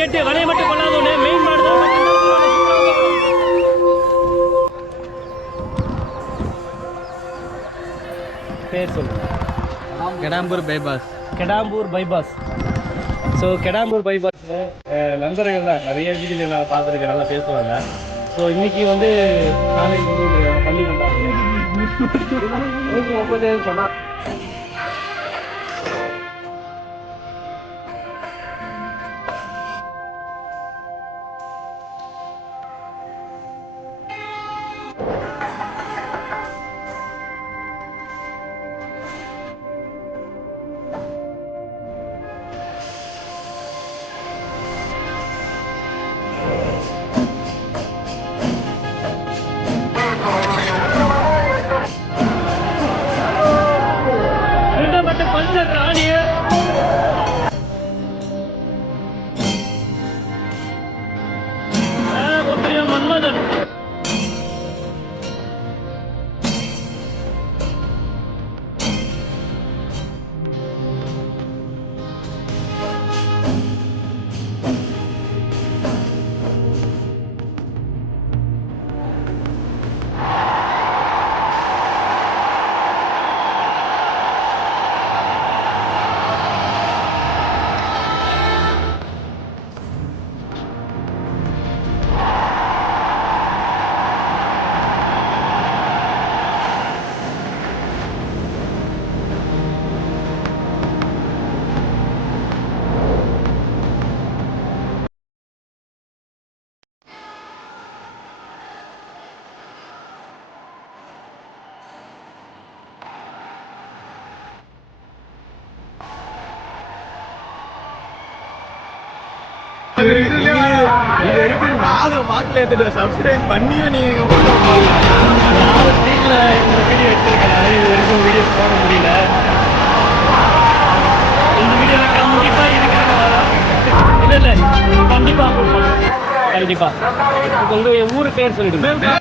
8 வளைய மட்டும் கொள்ளாத ஒன்று மெயின் மாடு தான். பேர் சொல்லுங்க. கெடாம்பூர் பைபாஸ். கெடாம்பூர் பைபாஸ். ஸோ கெடாம்பூர் பைபாஸில் நண்பர்கள் தான் நிறைய வீடியோ நான் பார்த்துருக்கேன், நல்லா பேசுவாங்க. ஸோ இன்னைக்கு வந்து நாளைக்கு பள்ளி கொண்டாங்க சொன்னால் சப்ஸ்கிரைப் பண்ணி நீங்க வீடியோ எடுத்திருக்கேன். இது வரைக்கும் வீடியோ போட முடியல. இந்த வீடியோ கண்டிப்பா இருக்கிற இல்லை கண்டிப்பா கண்டிப்பா. உங்க ஊரு பேர் சொல்லிடுங்க.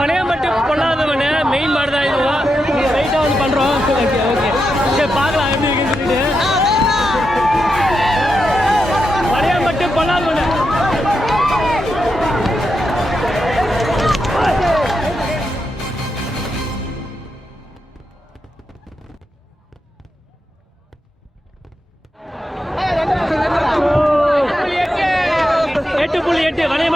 வளையம்பட்டு கொள்ளாதவன மெயின் மாடு தான் இதுவும். ரைட்டாக வந்து பண்ணுறோம். ஓகே ஓகே சரி பார்க்கலாம் எப்படி இருக்குன்னு சொல்லிட்டு. வளையம்பட்டு கொள்ளாதவன .8 வளைய